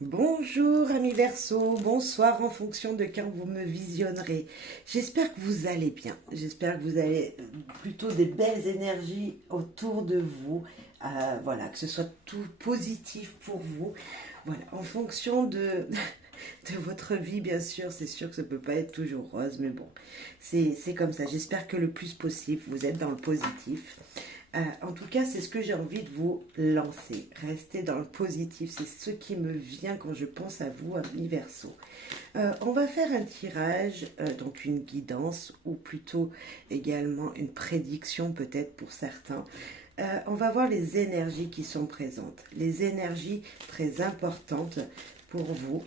Bonjour amis Verseau, bonsoir en fonction de quand vous me visionnerez. J'espère que vous allez bien, j'espère que vous avez plutôt des belles énergies autour de vous, voilà, que ce soit tout positif pour vous. Voilà, en fonction de votre vie bien sûr, c'est sûr que ça ne peut pas être toujours rose, mais bon, c'est comme ça. J'espère que le plus possible, vous êtes dans le positif. En tout cas, c'est ce que j'ai envie de vous lancer. Restez dans le positif, c'est ce qui me vient quand je pense à vous, amis Verseau. On va faire un tirage, donc une guidance, ou plutôt également une prédiction peut-être pour certains. On va voir les énergies qui sont présentes, les énergies très importantes pour vous,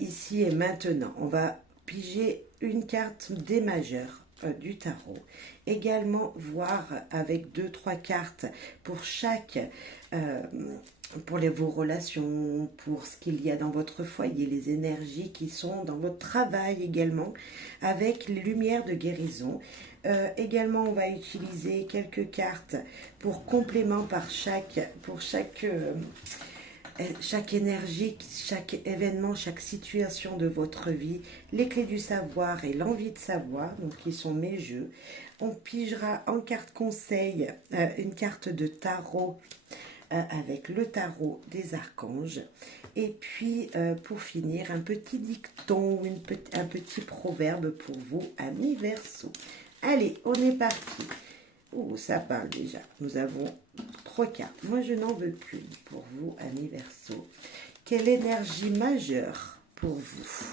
ici et maintenant. On va piger une carte des majeurs du tarot. Également voir avec deux, trois cartes pour chaque, euh, vos relations, pour ce qu'il y a dans votre foyer, les énergies qui sont dans votre travail également, avec les lumières de guérison. Également, on va utiliser quelques cartes pour complément pour chaque énergie, chaque événement, chaque situation de votre vie, les clés du savoir et l'envie de savoir, donc qui sont mes jeux. On pigera en carte conseil une carte de tarot avec le tarot des archanges. Et puis, pour finir, un petit dicton, un petit proverbe pour vous, amis Verseau. Allez, on est parti. Oh, ça parle déjà. Nous avons trois cartes. Moi, je n'en veux qu'une pour vous, amis Verseau. Quelle énergie majeure pour vous?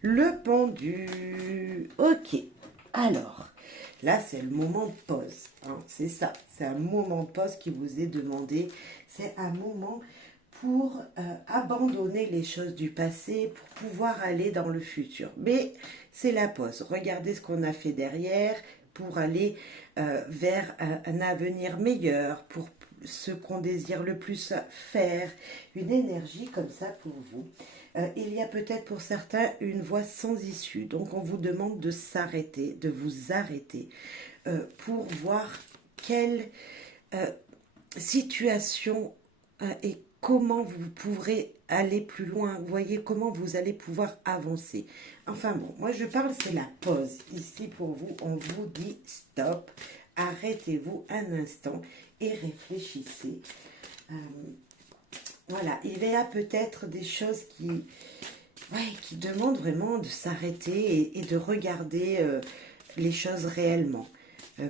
Le pendu. Ok. Alors, là, c'est le moment pause. Hein, c'est ça. C'est un moment pause qui vous est demandé. C'est un moment pour abandonner les choses du passé, pour pouvoir aller dans le futur. Mais c'est la pause. Regardez ce qu'on a fait derrière pour aller vers un avenir meilleur, pour ce qu'on désire le plus faire. Une énergie comme ça pour vous. Il y a peut-être pour certains une voie sans issue. Donc on vous demande de s'arrêter, de vous arrêter pour voir quelle situation et comment vous pourrez aller plus loin. Vous voyez comment vous allez pouvoir avancer. Enfin bon, moi je parle, c'est la pause. Ici pour vous, on vous dit stop, arrêtez-vous un instant et réfléchissez. Voilà, il y a peut-être des choses qui demandent vraiment de s'arrêter et de regarder les choses réellement.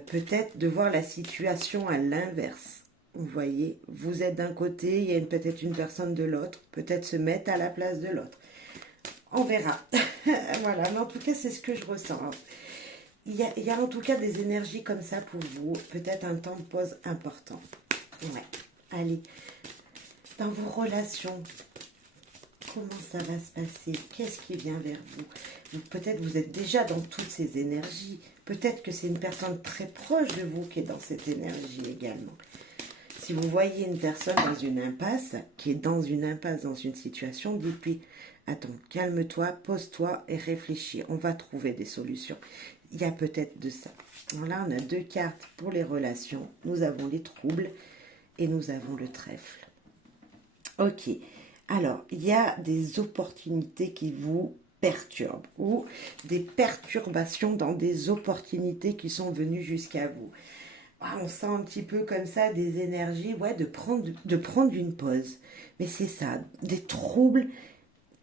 Peut-être de voir la situation à l'inverse. Vous voyez, vous êtes d'un côté, il y a peut-être une personne de l'autre, peut-être se mettre à la place de l'autre. On verra. Voilà, mais en tout cas, c'est ce que je ressens. Il y a en tout cas des énergies comme ça pour vous, peut-être un temps de pause important. Ouais, allez. Dans vos relations, comment ça va se passer? Qu'est-ce qui vient vers vous? Peut-être vous êtes déjà dans toutes ces énergies. Peut-être que c'est une personne très proche de vous qui est dans cette énergie également. Si vous voyez une personne dans une impasse, qui est dans une impasse, dans une situation, dites-lui, attends, calme-toi, pose-toi et réfléchis. On va trouver des solutions. Il y a peut-être de ça. Alors là, on a deux cartes pour les relations. Nous avons les troubles et nous avons le trèfle. Ok, alors il y a des opportunités qui vous perturbent ou des perturbations dans des opportunités qui sont venues jusqu'à vous. On sent un petit peu comme ça des énergies, ouais, de prendre une pause. Mais c'est ça, des troubles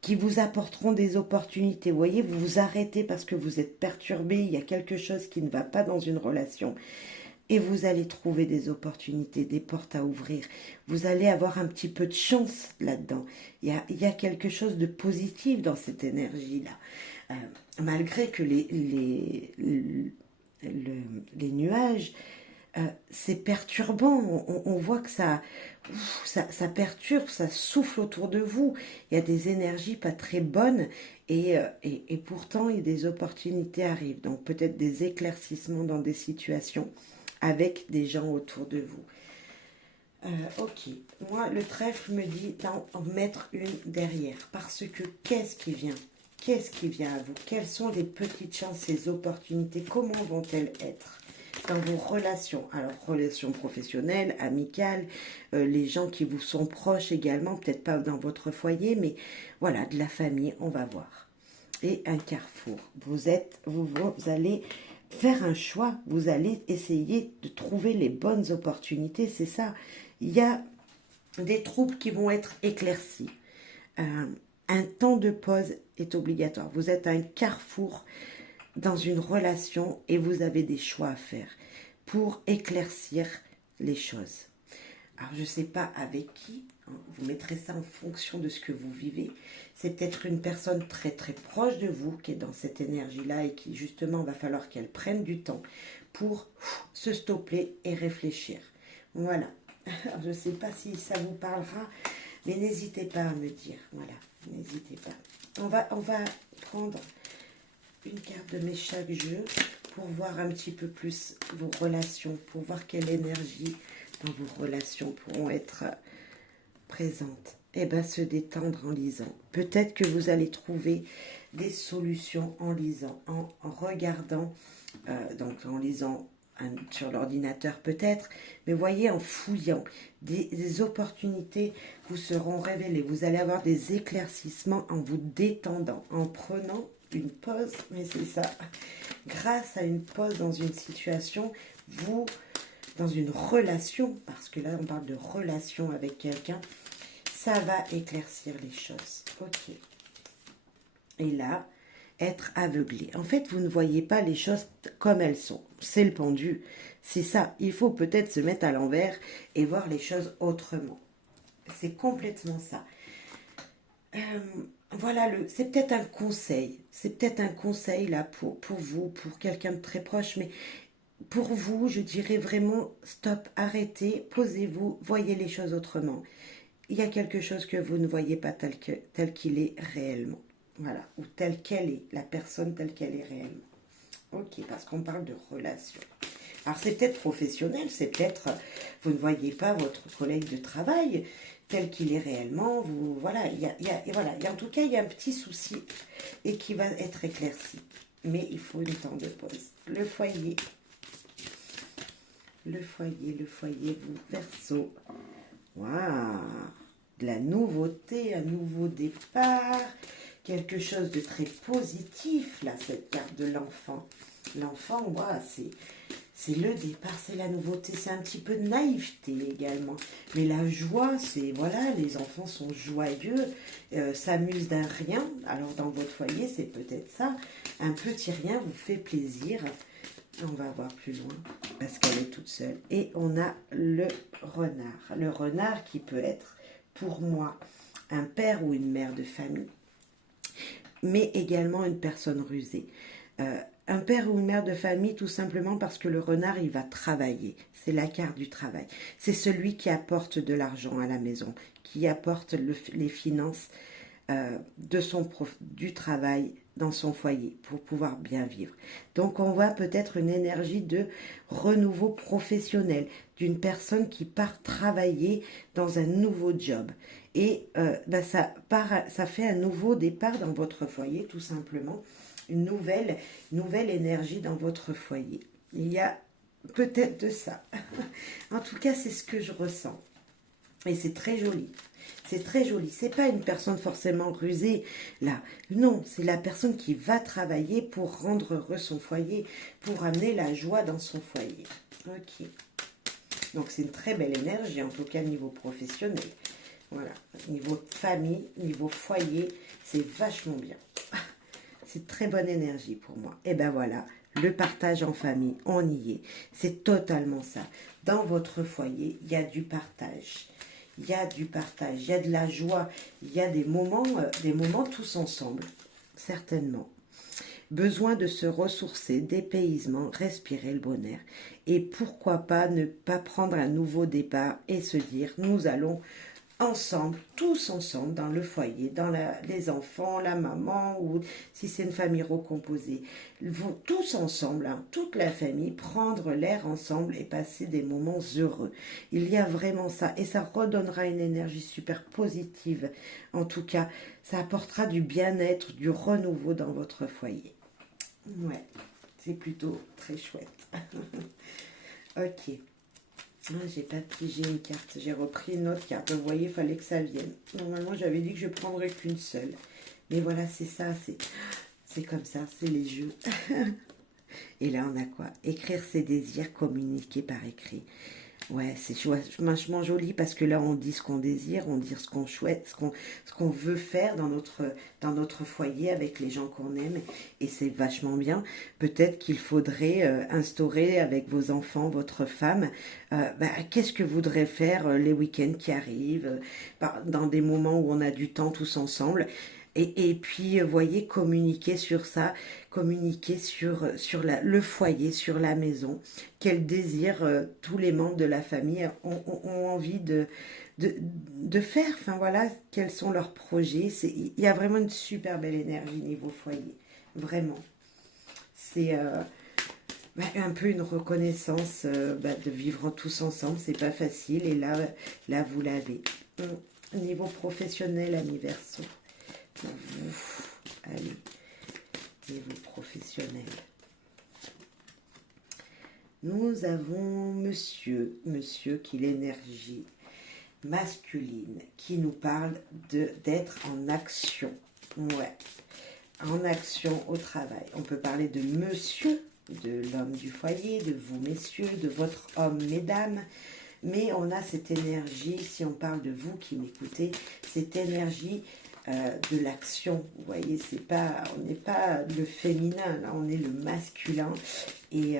qui vous apporteront des opportunités. Vous voyez, vous vous arrêtez parce que vous êtes perturbé, il y a quelque chose qui ne va pas dans une relation. Et vous allez trouver des opportunités, des portes à ouvrir. Vous allez avoir un petit peu de chance là-dedans. Il y a quelque chose de positif dans cette énergie-là. Malgré que les nuages, c'est perturbant. On voit que ça perturbe, ça souffle autour de vous. Il y a des énergies pas très bonnes et pourtant, il y a des opportunités arrivent. Donc peut-être des éclaircissements dans des situations avec des gens autour de vous. Ok, moi le trèfle me dit d'en mettre une derrière parce que qu'est-ce qui vient? Qu'est-ce qui vient à vous? Quelles sont les petites chances, ces opportunités? Comment vont-elles être? dans vos relations. Alors, relations professionnelles, amicales, les gens qui vous sont proches également, peut-être pas dans votre foyer, mais voilà, de la famille, on va voir. Et un carrefour. Vous allez faire un choix, vous allez essayer de trouver les bonnes opportunités, c'est ça. Il y a des troubles qui vont être éclaircis. Un temps de pause est obligatoire. Vous êtes à un carrefour dans une relation et vous avez des choix à faire pour éclaircir les choses. Alors, je ne sais pas avec qui, hein, vous mettrez ça en fonction de ce que vous vivez. C'est peut-être une personne très très proche de vous qui est dans cette énergie-là et qui justement va falloir qu'elle prenne du temps pour se stopper et réfléchir. Voilà. Alors, je ne sais pas si ça vous parlera, mais n'hésitez pas à me dire. Voilà, n'hésitez pas. On va prendre une carte de mes chaque jeu pour voir un petit peu plus vos relations, pour voir quelle énergie dans vos relations pourront être présentes. Et bien, se détendre en lisant. Peut-être que vous allez trouver des solutions en lisant, en regardant, donc en lisant sur l'ordinateur peut-être, mais voyez, en fouillant, des opportunités vous seront révélées. Vous allez avoir des éclaircissements en vous détendant, en prenant une pause, mais c'est ça. Grâce à une pause dans une situation, vous, dans une relation, parce que là on parle de relation avec quelqu'un, ça va éclaircir les choses. Ok. Et là, être aveuglé. En fait, vous ne voyez pas les choses comme elles sont. C'est le pendu. C'est ça. Il faut peut-être se mettre à l'envers et voir les choses autrement. C'est complètement ça. Voilà, c'est peut-être un conseil. C'est peut-être un conseil là pour vous, pour quelqu'un de très proche, mais pour vous, je dirais vraiment stop, arrêtez, posez-vous, voyez les choses autrement. Il y a quelque chose que vous ne voyez pas tel qu'il est réellement. Voilà, ou telle qu'elle est, la personne telle qu'elle est réellement. Ok, parce qu'on parle de relation. Alors c'est peut-être professionnel, c'est peut-être, vous ne voyez pas votre collègue de travail tel qu'il est réellement. Voilà, en tout cas, il y a un petit souci et qui va être éclairci. Mais il faut une temps de pause. Le foyer, vous, Verseau. Waouh, de la nouveauté, un nouveau départ, quelque chose de très positif, là, cette carte de l'enfant. L'enfant, waouh, c'est le départ, c'est la nouveauté, c'est un petit peu de naïveté également. Mais la joie, c'est, voilà, les enfants sont joyeux, s'amusent d'un rien. Alors, dans votre foyer, c'est peut-être ça. Un petit rien vous fait plaisir. On va voir plus loin, parce qu'elle est toute seule. Et on a le renard. Le renard qui peut être, pour moi, un père ou une mère de famille, mais également une personne rusée. Un père ou une mère de famille, tout simplement parce que le renard, il va travailler. C'est la carte du travail. C'est celui qui apporte de l'argent à la maison, qui apporte les finances du travail dans son foyer pour pouvoir bien vivre. Donc on voit peut-être une énergie de renouveau professionnel, d'une personne qui part travailler dans un nouveau job. Et ça fait un nouveau départ dans votre foyer, tout simplement. Une nouvelle énergie dans votre foyer. Il y a peut-être de ça. En tout cas, c'est ce que je ressens. Et c'est très joli. C'est très joli. C'est pas une personne forcément rusée, là. Non, c'est la personne qui va travailler pour rendre heureux son foyer, pour amener la joie dans son foyer. Ok. Donc, c'est une très belle énergie, en tout cas, niveau professionnel. Voilà. Niveau famille, niveau foyer, c'est vachement bien. C'est très bonne énergie pour moi. Et ben voilà, le partage en famille, on y est. C'est totalement ça. Dans votre foyer, il y a du partage. Il y a du partage, il y a de la joie, il y a des moments tous ensemble, certainement. Besoin de se ressourcer, dépaysement, respirer le bonheur. Et pourquoi pas ne pas prendre un nouveau départ et se dire, nous allons ensemble, tous ensemble, dans le foyer, dans les enfants, la maman, ou si c'est une famille recomposée, tous ensemble, hein, toute la famille, prendre l'air ensemble et passer des moments heureux. Il y a vraiment ça, et ça redonnera une énergie super positive. En tout cas, ça apportera du bien-être, du renouveau dans votre foyer. Ouais, C'est plutôt très chouette. Ok. J'ai pas pigé une carte. J'ai repris une autre carte. Vous voyez, il fallait que ça vienne. Normalement, j'avais dit que je prendrais qu'une seule. Mais voilà, c'est ça. C'est comme ça. C'est les jeux. Et là, on a quoi? Écrire ses désirs, communiquer par écrit. Ouais, c'est vachement joli parce que là, on dit ce qu'on désire, on dit ce qu'on souhaite, ce qu'on veut faire dans notre foyer avec les gens qu'on aime. Et c'est vachement bien. Peut-être qu'il faudrait instaurer avec vos enfants, votre femme, qu'est-ce que vous voudrez faire les week-ends qui arrivent, dans des moments où on a du temps tous ensemble. Et puis, voyez, communiquer sur ça, communiquer sur le foyer, sur la maison. Quel désir tous les membres de la famille ont envie de faire. Enfin, voilà, quels sont leurs projets. Il y a vraiment une super belle énergie niveau foyer. Vraiment. C'est un peu une reconnaissance de vivre tous ensemble. C'est pas facile. Et là vous l'avez. Niveau professionnel, amis Verseau. Pour vous, allez, niveau professionnel. Nous avons monsieur qui est l'énergie masculine, qui nous parle d'être en action. Ouais, en action au travail. On peut parler de monsieur, de l'homme du foyer, de vous messieurs, de votre homme, mesdames. Mais on a cette énergie, si on parle de vous qui m'écoutez, cette énergie de l'action. Vous voyez, on n'est pas le féminin, là, on est le masculin. Et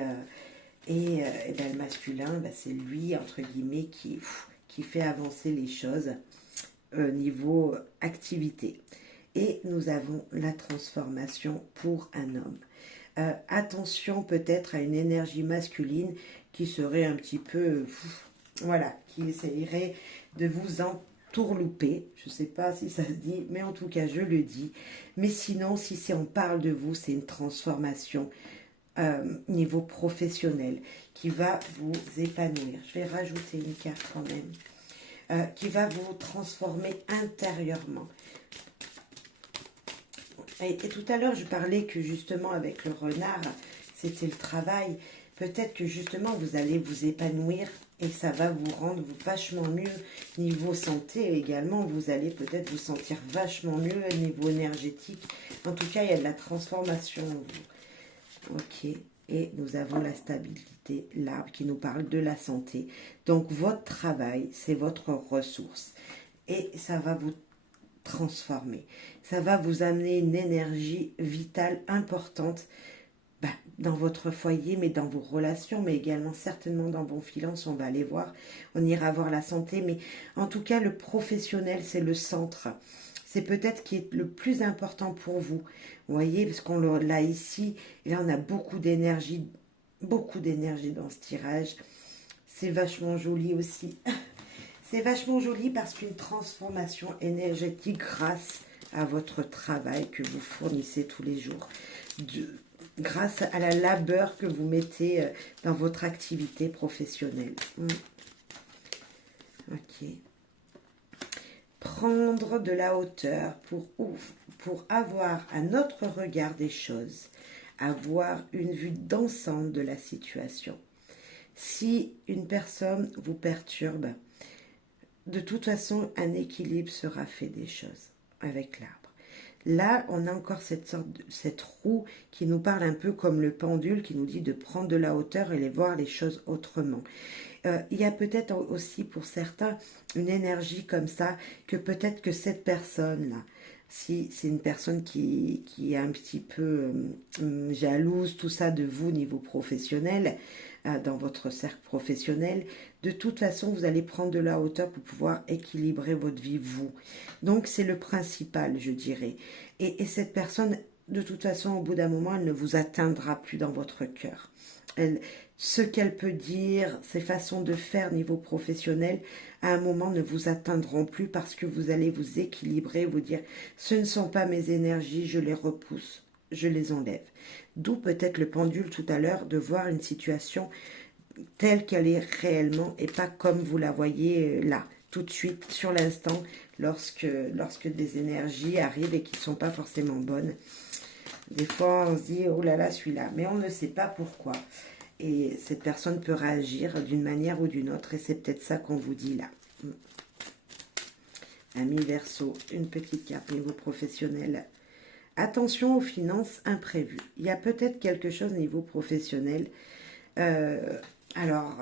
le masculin, c'est lui, entre guillemets, qui fait avancer les choses niveau activité. Et nous avons la transformation pour un homme. Attention peut-être à une énergie masculine qui serait un petit peu... voilà, qui essayerait de vous entourlouper. Je ne sais pas si ça se dit, mais en tout cas, je le dis. Mais sinon, si on parle de vous, c'est une transformation niveau professionnel qui va vous épanouir. Je vais rajouter une carte quand même. Qui va vous transformer intérieurement. Et tout à l'heure, je parlais que justement avec le renard, c'était le travail. Peut-être que justement, vous allez vous épanouir et ça va vous rendre vachement mieux niveau santé également. Vous allez peut-être vous sentir vachement mieux niveau énergétique. En tout cas, il y a de la transformation en vous. Ok. Et nous avons la stabilité, l'arbre qui nous parle de la santé. Donc, votre travail, c'est votre ressource. Et ça va vous transformer. Ça va vous amener une énergie vitale importante dans votre foyer, mais dans vos relations, mais également certainement dans vos finances. On va aller voir, on ira voir la santé. Mais en tout cas, le professionnel, c'est le centre. C'est peut-être ce qui est le plus important pour vous. Vous voyez, parce qu'on l'a ici, et là on a beaucoup d'énergie dans ce tirage. C'est vachement joli aussi. C'est vachement joli parce qu'une transformation énergétique grâce à votre travail que vous fournissez tous les jours. Grâce à la labeur que vous mettez dans votre activité professionnelle. Ok. Prendre de la hauteur pour avoir un autre regard des choses, avoir une vue d'ensemble de la situation. Si une personne vous perturbe, de toute façon, un équilibre sera fait des choses avec l'arbre. Là, on a encore cette roue qui nous parle un peu comme le pendule, qui nous dit de prendre de la hauteur et de voir les choses autrement. Il y a peut-être aussi pour certains une énergie comme ça, que peut-être que cette personne-là, si c'est une personne qui est un petit peu jalouse, tout ça de vous niveau professionnel, dans votre cercle professionnel, de toute façon, vous allez prendre de la hauteur pour pouvoir équilibrer votre vie, vous. Donc, c'est le principal, je dirais. Et cette personne, de toute façon, au bout d'un moment, elle ne vous atteindra plus dans votre cœur. Ce qu'elle peut dire, ses façons de faire niveau professionnel, à un moment ne vous atteindront plus parce que vous allez vous équilibrer, vous dire « ce ne sont pas mes énergies, je les repousse, je les enlève ». D'où peut-être le pendule tout à l'heure de voir une situation telle qu'elle est réellement et pas comme vous la voyez là, tout de suite, sur l'instant, lorsque des énergies arrivent et qui ne sont pas forcément bonnes. Des fois, on se dit, oh là là, celui-là. Mais on ne sait pas pourquoi. Et cette personne peut réagir d'une manière ou d'une autre. Et c'est peut-être ça qu'on vous dit là. Ami Verseau, une petite carte niveau professionnel. Attention aux finances imprévues. Il y a peut-être quelque chose niveau professionnel. Alors,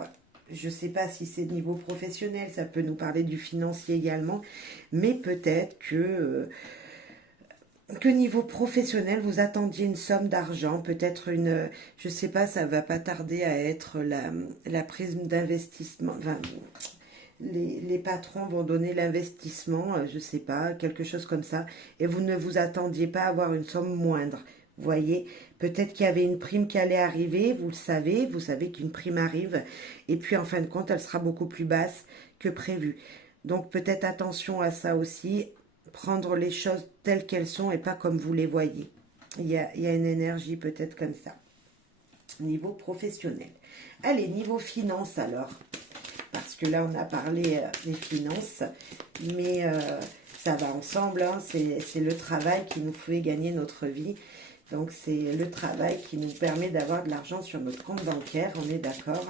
je ne sais pas si c'est niveau professionnel, ça peut nous parler du financier également, mais peut-être que niveau professionnel, vous attendiez une somme d'argent, peut-être une, je ne sais pas, ça va pas tarder à être la prise d'investissement, enfin, les patrons vont donner l'investissement, je ne sais pas, quelque chose comme ça, et vous ne vous attendiez pas à avoir une somme moindre. Vous voyez, peut-être qu'il y avait une prime qui allait arriver, vous savez qu'une prime arrive, et puis en fin de compte, elle sera beaucoup plus basse que prévu. Donc peut-être attention à ça aussi, prendre les choses telles qu'elles sont et pas comme vous les voyez. Il y a une énergie peut-être comme ça. Niveau professionnel. Allez, niveau finance alors. Parce que là, on a parlé des finances, mais ça va ensemble. Hein, c'est le travail qui nous fait gagner notre vie. Donc, c'est le travail qui nous permet d'avoir de l'argent sur notre compte bancaire, on est d'accord.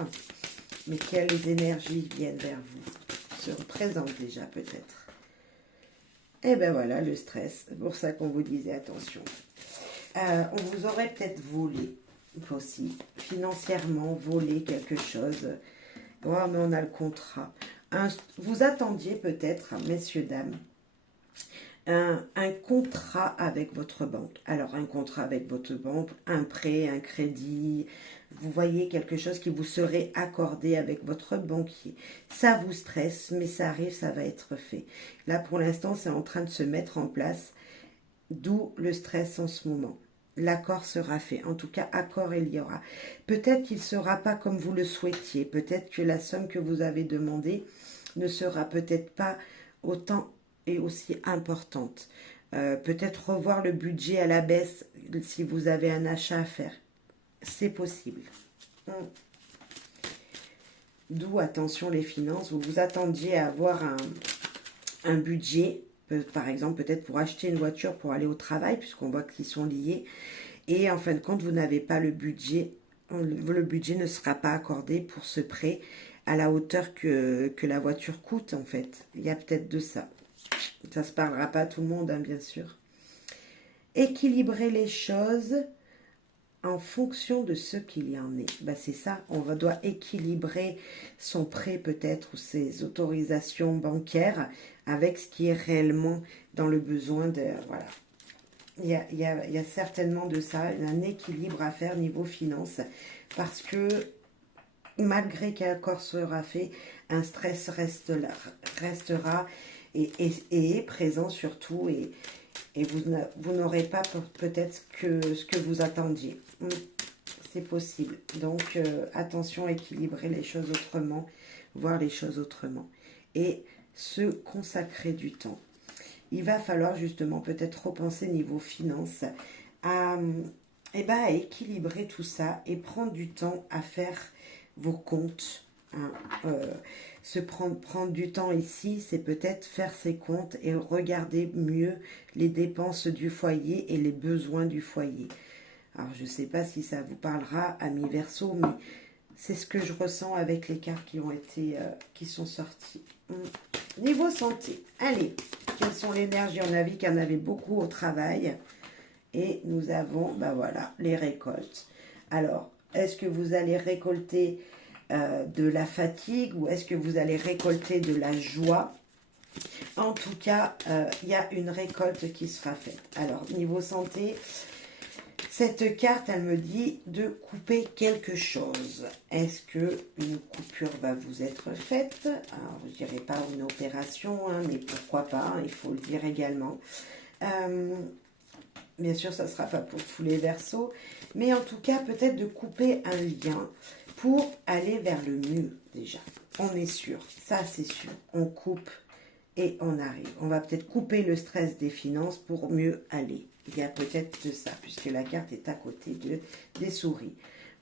Mais quelles énergies viennent vers vous? Se représentent déjà peut-être. Et ben voilà, le stress. C'est pour ça qu'on vous disait attention. On vous aurait peut-être volé aussi, financièrement, volé quelque chose. Oh, mais on a le contrat. Vous attendiez peut-être, messieurs, dames, un contrat avec votre banque. Alors, un contrat avec votre banque, un prêt, un crédit, vous voyez quelque chose qui vous serait accordé avec votre banquier. Ça vous stresse, mais ça arrive, ça va être fait. Là, pour l'instant, c'est en train de se mettre en place, d'où le stress en ce moment. L'accord sera fait. En tout cas, accord il y aura. Peut-être qu'il ne sera pas comme vous le souhaitiez. Peut-être que la somme que vous avez demandée ne sera peut-être pas autant et aussi importante. Peut-être revoir le budget à la baisse si vous avez un achat à faire. C'est possible. D'où, attention les finances, vous vous attendiez à avoir un budget, par exemple peut-être pour acheter une voiture pour aller au travail, puisqu'on voit qu'ils sont liés, et en fin de compte, vous n'avez pas le budget ne sera pas accordé pour ce prêt à la hauteur que la voiture coûte en fait. Il y a peut-être de ça. Ça ne se parlera pas à tout le monde, hein, bien sûr. Équilibrer les choses en fonction de ce qu'il y en est. Ben, c'est ça, doit équilibrer son prêt peut-être ou ses autorisations bancaires avec ce qui est réellement dans le besoin de... Voilà. Il y a certainement de ça, un équilibre à faire niveau finance, parce que malgré qu'un accord sera fait, un stress restera et est présent surtout, et vous n'aurez pas peut-être que ce que vous attendiez. C'est possible. Donc, attention à équilibrer les choses autrement, voir les choses autrement. Et se consacrer du temps. Il va falloir justement peut-être repenser niveau finance à équilibrer tout ça et prendre du temps à faire vos comptes. Hein. Prendre du temps ici, c'est peut-être faire ses comptes et regarder mieux les dépenses du foyer et les besoins du foyer. Alors, je ne sais pas si ça vous parlera, amis Verseau, mais c'est ce que je ressens avec les cartes qui sont sorties. Niveau santé, allez, quelles sont les énergies? On a vu qu'il y en avait beaucoup au travail. Et nous avons, ben voilà, les récoltes. Alors, est-ce que vous allez récolter de la fatigue ou est-ce que vous allez récolter de la joie? En tout cas, il y a une récolte qui sera faite. Alors, niveau santé, cette carte, elle me dit de couper quelque chose. Est-ce qu'une coupure va vous être faite? Alors, je dirais pas une opération, hein, mais pourquoi pas, hein, il faut le dire également. Bien sûr, ça ne sera pas pour tous les Verseaux, mais en tout cas, peut-être de couper un lien pour aller vers le mieux déjà. On est sûr, ça c'est sûr. On coupe et on arrive. On va peut-être couper le stress des finances pour mieux aller. Il y a peut-être de ça, puisque la carte est à côté des souris.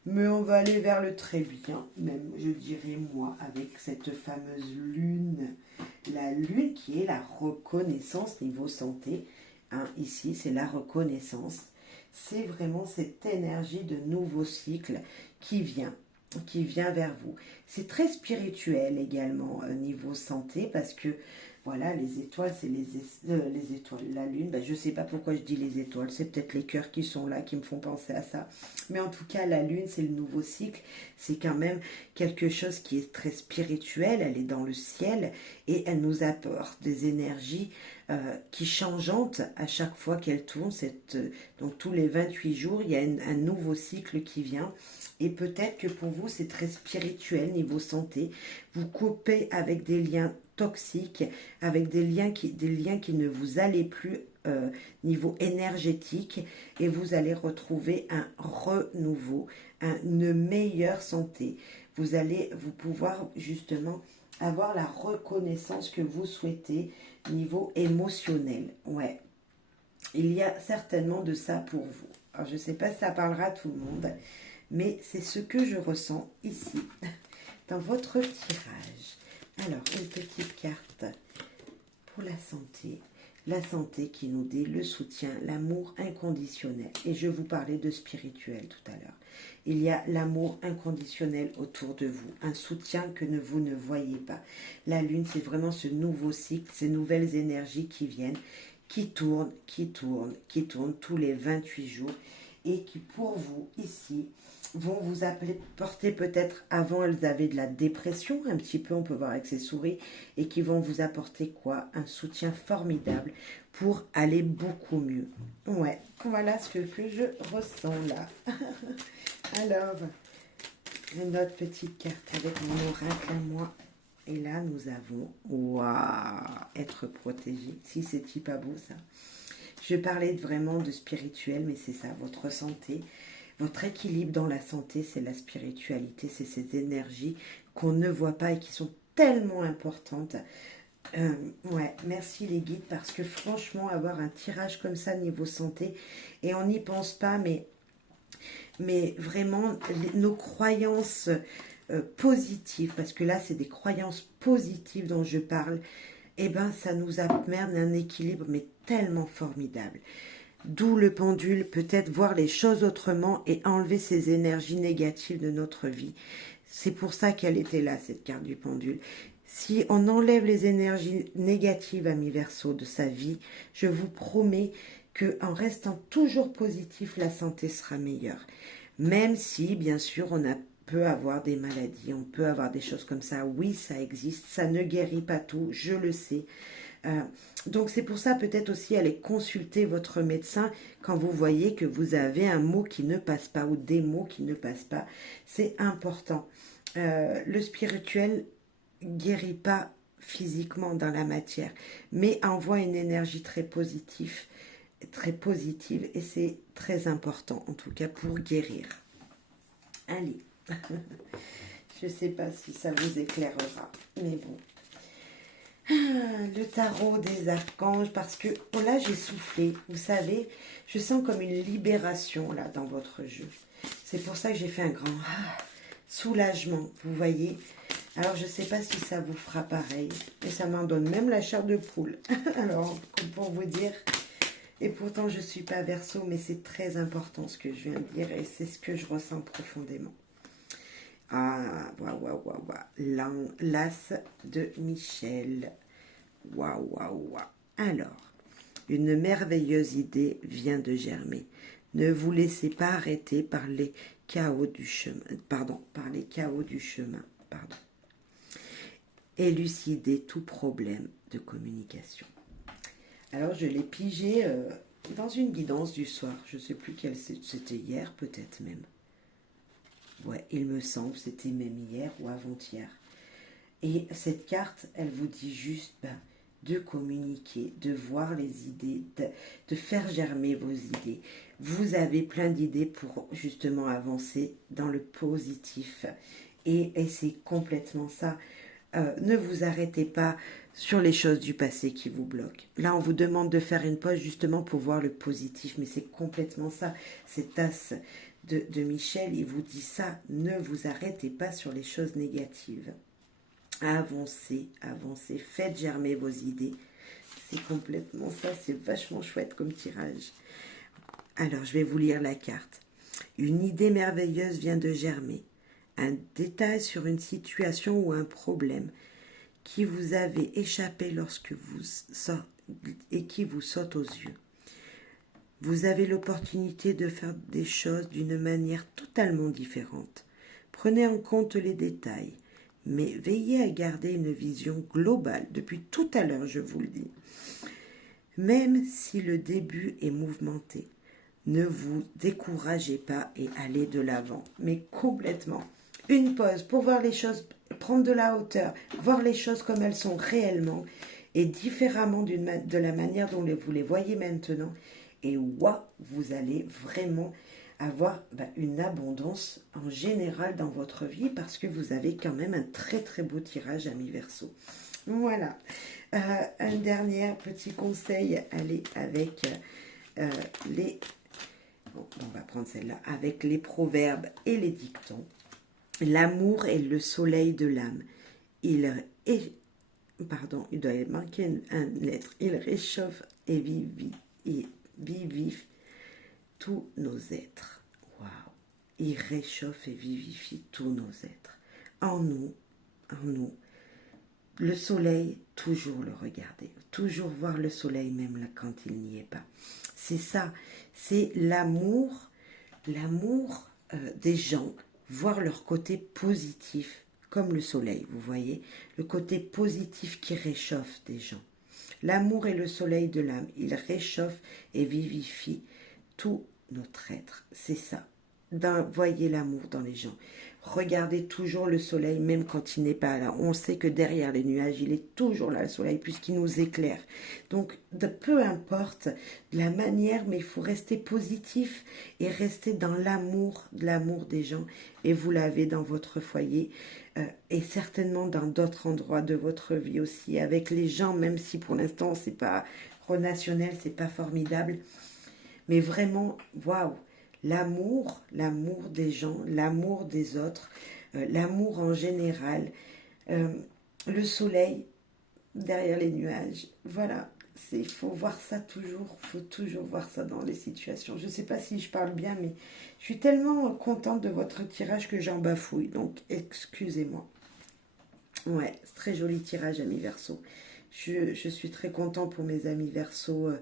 Mais on va aller vers le très bien, même je dirais moi, avec cette fameuse lune. La lune qui est la reconnaissance niveau santé. Hein, ici, c'est la reconnaissance. c'est vraiment cette énergie de nouveau cycle qui vient vers vous. C'est très spirituel également niveau santé parce que voilà, les étoiles, c'est les étoiles. La lune, ben, je ne sais pas pourquoi je dis les étoiles, c'est peut-être les cœurs qui sont là qui me font penser à ça. Mais en tout cas, la lune, c'est le nouveau cycle. C'est quand même quelque chose qui est très spirituel. Elle est dans le ciel et elle nous apporte des énergies qui changeantes à chaque fois qu'elle tourne. Donc tous les 28 jours, il y a un nouveau cycle qui vient. Et peut-être que pour vous, c'est très spirituel niveau santé. Vous coupez avec des liens toxiques, avec des liens qui ne vous allaient plus niveau énergétique, et vous allez retrouver un renouveau, une meilleure santé. Vous allez vous pouvoir justement avoir la reconnaissance que vous souhaitez niveau émotionnel. Ouais, il y a certainement de ça pour vous. Alors je ne sais pas si ça parlera à tout le monde, mais c'est ce que je ressens ici dans votre tirage. Alors, une petite carte pour la santé. La santé qui nous dit le soutien, l'amour inconditionnel. Et je vous parlais de spirituel tout à l'heure. Il y a l'amour inconditionnel autour de vous, un soutien que vous ne voyez pas. La lune, c'est vraiment ce nouveau cycle, ces nouvelles énergies qui viennent, qui tournent tous les 28 jours et qui, pour vous, ici, vont vous apporter peut-être, avant elles avaient de la dépression, un petit peu, on peut voir avec ces souris, et qui vont vous apporter quoi? Un soutien formidable pour aller beaucoup mieux. Ouais, voilà ce que je ressens là. Alors, une autre petite carte avec mon oracle à moi. Et là, nous avons, waouh, être protégé. Si c'est pas beau ça. Je parlais vraiment de spirituel, mais c'est ça, votre santé. Votre équilibre dans la santé, c'est la spiritualité, c'est ces énergies qu'on ne voit pas et qui sont tellement importantes. Ouais, merci les guides, parce que franchement, avoir un tirage comme ça niveau santé, et on n'y pense pas, mais vraiment, nos croyances positives, parce que là, c'est des croyances positives dont je parle, eh ben, ça nous amène un équilibre, mais tellement formidable. D'où le pendule, peut-être voir les choses autrement et enlever ces énergies négatives de notre vie. C'est pour ça qu'elle était là, cette carte du pendule. Si on enlève les énergies négatives à mi-verso de sa vie, je vous promets qu'en restant toujours positif, la santé sera meilleure. Même si, bien sûr, peut avoir des maladies, on peut avoir des choses comme ça. Oui, ça existe, ça ne guérit pas tout, je le sais. Donc c'est pour ça peut-être aussi aller consulter votre médecin quand vous voyez que vous avez un mot qui ne passe pas ou des mots qui ne passent pas. C'est important. Le spirituel guérit pas physiquement dans la matière, mais envoie une énergie très positive et c'est très important en tout cas pour guérir. Allez, je ne sais pas si ça vous éclairera, mais bon. Le tarot des archanges, parce que oh là j'ai soufflé, vous savez, je sens comme une libération là dans votre jeu. C'est pour ça que j'ai fait un grand soulagement, vous voyez. Alors je ne sais pas si ça vous fera pareil, et ça m'en donne même la chair de poule. Alors pour vous dire, et pourtant je ne suis pas Verseau, mais c'est très important ce que je viens de dire et c'est ce que je ressens profondément. Ah, waouh. L'as de Michel. Waouh. Alors, une merveilleuse idée vient de germer. Ne vous laissez pas arrêter par les chaos du chemin. Élucidez tout problème de communication. Alors, je l'ai pigé dans une guidance du soir. Je ne sais plus quelle c'était, hier peut-être même. Ouais, il me semble, c'était même hier ou avant-hier. Et cette carte, elle vous dit juste de communiquer, de voir les idées, de faire germer vos idées. Vous avez plein d'idées pour justement avancer dans le positif. Et c'est complètement ça. Ne vous arrêtez pas sur les choses du passé qui vous bloquent. Là, on vous demande de faire une pause justement pour voir le positif, mais c'est complètement ça. Cette tasse de Michel, il vous dit ça, ne vous arrêtez pas sur les choses négatives. Avancez, faites germer vos idées. C'est complètement ça, c'est vachement chouette comme tirage. Alors, je vais vous lire la carte. Une idée merveilleuse vient de germer. Un détail sur une situation ou un problème qui vous avait échappé lorsque vous et qui vous saute aux yeux. Vous avez l'opportunité de faire des choses d'une manière totalement différente. Prenez en compte les détails, mais veillez à garder une vision globale. Depuis tout à l'heure, je vous le dis. Même si le début est mouvementé, ne vous découragez pas et allez de l'avant, mais complètement. Une pause pour voir les choses, prendre de la hauteur, voir les choses comme elles sont réellement et différemment de la manière dont vous les voyez maintenant. Et waouh, vous allez vraiment avoir une abondance en général dans votre vie parce que vous avez quand même un très très beau tirage ami Verseau. Voilà. Un dernier petit conseil, allez avec les... Bon, on va prendre celle-là, avec les proverbes et les dictons. L'amour est le soleil de l'âme. Il doit manquer un lettre. Il réchauffe et vivifie tous nos êtres. Waouh! Il réchauffe et vivifie tous nos êtres. En nous. Le soleil, toujours le regarder. Toujours voir le soleil même là quand il n'y est pas. C'est ça. C'est l'amour des gens, voir leur côté positif, comme le soleil, vous voyez, le côté positif qui réchauffe des gens. L'amour est le soleil de l'âme, il réchauffe et vivifie tout notre être, c'est ça. Voyez l'amour dans les gens. Regardez toujours le soleil, même quand il n'est pas là. On sait que derrière les nuages, il est toujours là, le soleil, puisqu'il nous éclaire. Donc, peu importe la manière, mais il faut rester positif et rester dans l'amour des gens. Et vous l'avez dans votre foyer et certainement dans d'autres endroits de votre vie aussi, avec les gens, même si pour l'instant, c'est pas relationnel, c'est pas formidable. Mais vraiment, waouh! L'amour des gens, l'amour des autres, l'amour en général, le soleil derrière les nuages. Voilà, il faut voir ça toujours, il faut toujours voir ça dans les situations. Je ne sais pas si je parle bien, mais je suis tellement contente de votre tirage que j'en bafouille, donc excusez-moi. Ouais, c'est très joli tirage, amis Verseau. Je suis très contente pour mes amis Verseau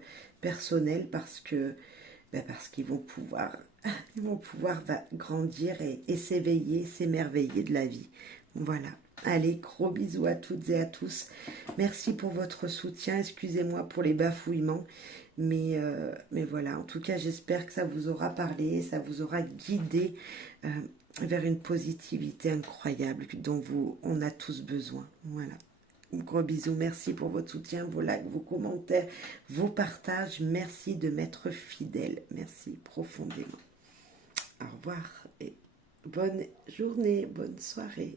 personnels parce qu'ils vont pouvoir grandir et s'éveiller, s'émerveiller de la vie. Voilà. Allez, gros bisous à toutes et à tous. Merci pour votre soutien. Excusez-moi pour les bafouillements. Mais voilà, en tout cas, j'espère que ça vous aura parlé, ça vous aura guidé vers une positivité incroyable dont on a tous besoin. Voilà. Gros bisous, merci pour votre soutien, vos likes, vos commentaires, vos partages. Merci de m'être fidèle. Merci profondément. Au revoir et bonne journée, bonne soirée.